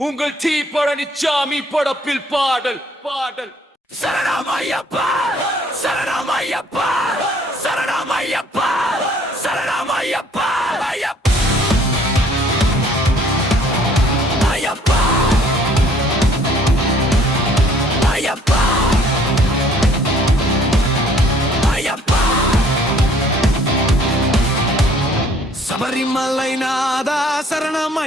உங்கள் தீ சாமி படப்பில் பாடல் பாடல். சரணமையப்பா சரணமையப்பா சரணமையப்பா சரணமையப்பா ஐயப்பா. ஐயப்பா. ஐயப்பா. சபரிமலை நாதா சரணம்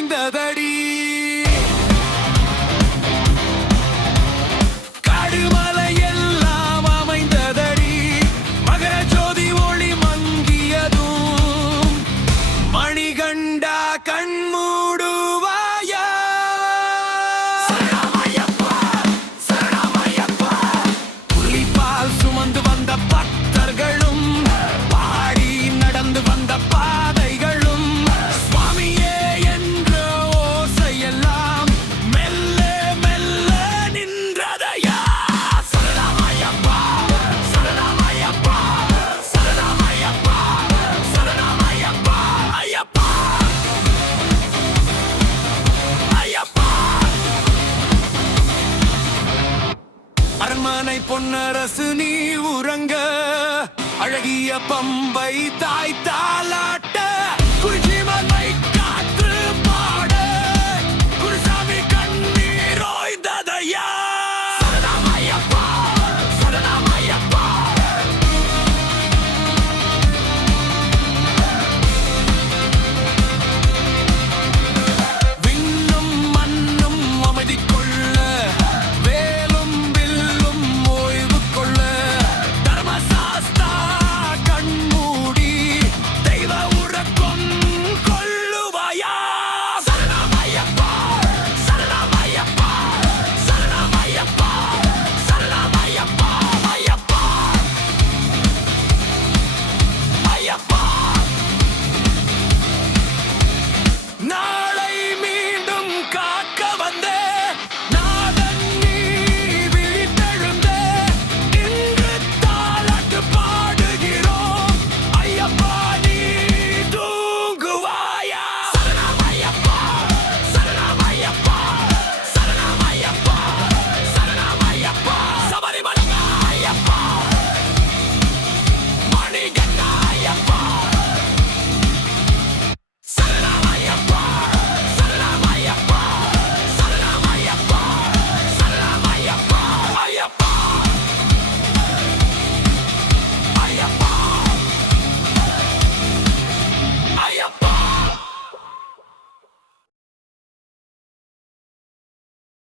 அணைந்ததடி அரண்மனை பொன்னரசு நீ உறங்க அழகிய பம்பை தாய் தாலாட்ட